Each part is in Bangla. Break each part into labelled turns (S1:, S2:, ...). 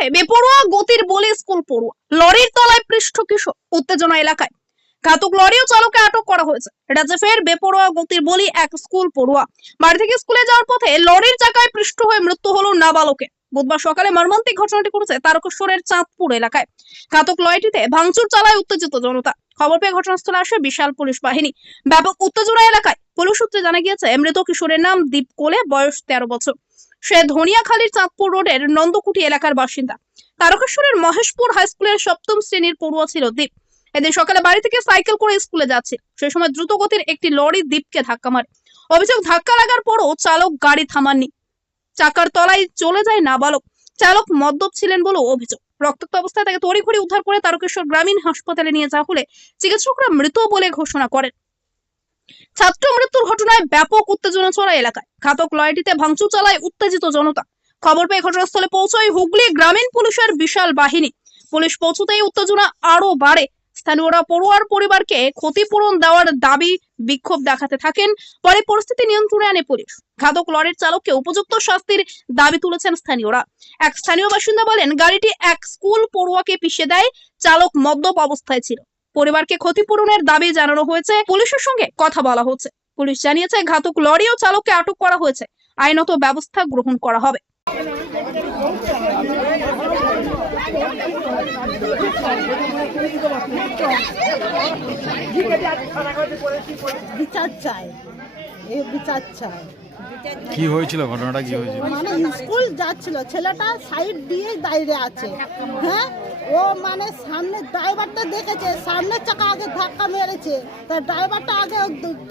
S1: তারকেশ্বরে বেপরোয়া গতির বলে স্কুল পড়ুয়া। লরির তলায় পৃষ্ঠ কিশোর, উত্তেজনা এলাকায়। ঘাতক লরি ও চালকে আটক করা হয়েছে। রাজ্যে বেপরোয়া গতির বলি এক স্কুল পড়ুয়া। বাড়ি থেকে স্কুলে যাওয়ার পথে লরির চাকায় পৃষ্ঠ হয়ে মৃত্যু হলো নাবালকের বুধবার সকালে মর্মান্তিক ঘটনাটি ঘটেছে তারকেশ্বরের চাঁদপুর এলাকায়। ঘাতক লরিটিতে ভাঙচুর চালায় উত্তেজিত জনতা। খবর পেয়ে ঘটনাস্থলে আসে বিশাল পুলিশ বাহিনী। ব্যাপক উত্তেজনা এলাকায়। পুলিশ সূত্রে জানা গিয়েছে, মৃত কিশোরের নাম দীপ কোলে বয়স তেরো বছর। সে ধনিয়াখালীর চাঁদপুর রোডের নন্দকুটি এলাকার বাসিন্দা। তারকেশ্বরের মহেশপুর হাই স্কুলের সপ্তম শ্রেণির পড়ুয়া ছিল দীপ। এদিন সকালে বাড়ি থেকে সাইকেল করে স্কুলে যাচ্ছে। সেই সময় দ্রুত গতির একটি লরি দীপকে ধাক্কা মারে। অভিযোগ, ধাক্কা লাগার পরও চালক গাড়ি থামাননি। চাকার তলায় চলে যায় নাবালক। চালক মদ্যপ ছিলেন বলেও অভিযোগ। রক্তাক্ত অবস্থায় তাকে তড়িঘড়ি উদ্ধার করে তারকেশ্বর গ্রামীণ হাসপাতালে নিয়ে যাওয়া হলে চিকিৎসকরা মৃত বলে ঘোষণা করেন। ছাত্র মৃত্যুর ঘটনায় ব্যাপক উত্তেজনা ছড়ায় এলাকায়। ঘাতক লরিটিতে ভাঙচুর চালায় উত্তেজিত জনতা। খবর পেয়ে ঘটনাস্থলে পৌঁছয় হুগলি গ্রামীণ পুলিশের বিশাল বাহিনী। পুলিশ পৌঁছতেই উত্তেজনা আরও বাড়ে। স্থানীয়রা পড়ুয়ার পরিবারকে ক্ষতিপূরণ দেওয়ার দাবি বিক্ষোভ দেখাতে থাকেন। পরে পরিস্থিতি নিয়ন্ত্রণে আনে পুলিশ। ঘাতক লরির চালককে উপযুক্ত শাস্তির দাবি তুলেছেন স্থানীয়রা। এক স্থানীয় বাসিন্দা বলেন, গাড়িটি এক স্কুল পড়ুয়াকে পিষে দেয়। চালক মদ্যপ অবস্থায় ছিল। পরিবারকে ক্ষতিপূরণের দাবি জানানো হয়েছে, পুলিশের সঙ্গে কথা বলা হচ্ছে। পুলিশ জানিয়েছে, ঘাতক লরি ও চালককে আটক করা হয়েছে। আইনত ব্যবস্থা গ্রহণ করা হবে।
S2: বিচার বিচার চাই
S3: কি হয়েছিল? ঘটনাটা কি হয়েছিল?
S2: মানে স্কুল যাচ্ছিল ছেলেটা সাইড দিয়ে দাঁড়িয়ে আছে। হ্যাঁ? ও মানে সামনে ড্রাইভারটা দেখেছে সামনের চাকা আগে ধাক্কা মেরেছে। তা ড্রাইভারটা আগে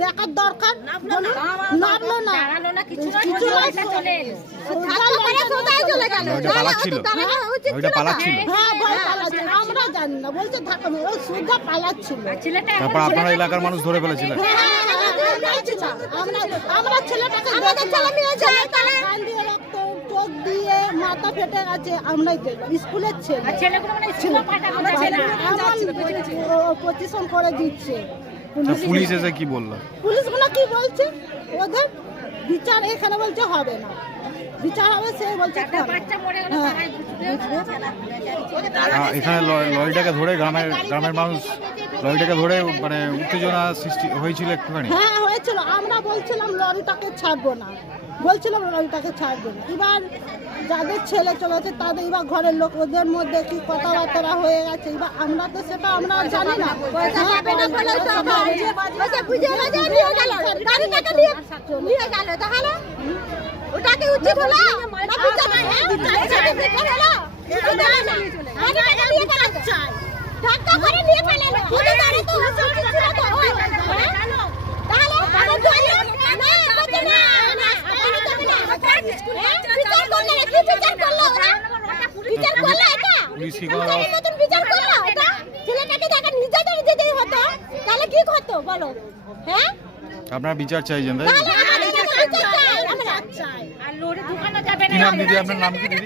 S2: দেখার দরকার? নামলো না। কিছু নয়, সোজা চলে গেল।
S3: ওইটা পালাচ্ছিল। ওইটা পালাচ্ছিল।
S2: হ্যাঁ ভয় পালাচ্ছে আমরা জানি না বলছে ধাক্কা মেরে। ও সোজা পালাচ্ছিল।
S3: তারপর আপনারা এলাকার মানুষ ধরে ফেলেছিলেন।
S2: আমরা আমরা ছেলেটাকে আমাদের ছেলে নিয়ে যায় কান চোখ দিয়ে মাথা ফেটে গেছে আমরাই দেখলাম স্কুলের ছেলে
S4: মানে
S2: পজিশন করে দিচ্ছে
S3: তা পুলিশ এসে কি বলল?
S2: পুলিশগুলো কি বলছে? ওদের বিচার এখানে বলছে হবে না। বিচার হবে সে বলছে
S4: গেল
S2: হ্যাঁ।
S3: আ, এখানে লরিটাকে ধরে গ্রামের গ্রামের মানুষ লরিটাকে ধরে মানে উত্তেজনা সৃষ্টি হয়েছিল একটুখানি
S2: হ্যাঁ হয়েছিল আমরা বলছিলাম লরিটাকে ছাড়বো না বলছিলাম লরিটাকে ছাড়বো না এবার যাদের ছেলে চলেছে তাদের এবার ঘরের লোক ওদের মধ্যে কি কথাবার্তা হয়ে গেছে এবার আমরা তো সেটা আমরা জানি না
S5: ওটাকে উচিত হলো না বিচার হ্যাঁ হলো
S3: আপনারা বিচার তাই
S5: চাই
S3: দিদি আপনার নাম কি দিদি?